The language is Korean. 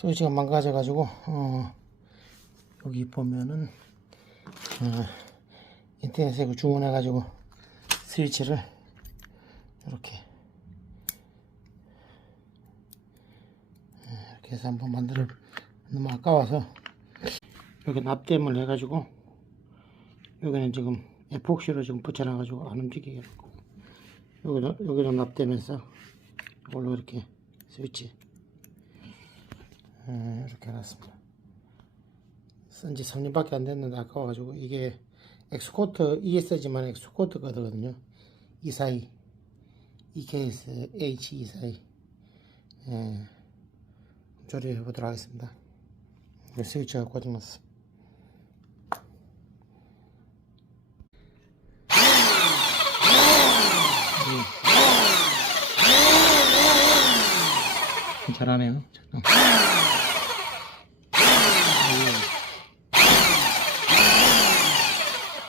스위치가 망가져 가지고 여기 보면은 인터넷에 이거 주문해 가지고 스위치를 이렇게 해서 한번 만들어. 너무 아까워서 여기 납땜을 해 가지고 여기는 지금 에폭시로 지금 붙여놔 가지고 안 움직이게 하고, 여기도 납땜해서 이걸로 이렇게 스위치 이렇게 해놨습니다. 쓴지 3년밖에 안 됐는데 아까워가지고. 이게 엑스코트 ES지만 엑스코트 거거든요. 242 EKS H242 조립해 보도록 하겠습니다. 스위치가 고장났어. 잘하네요.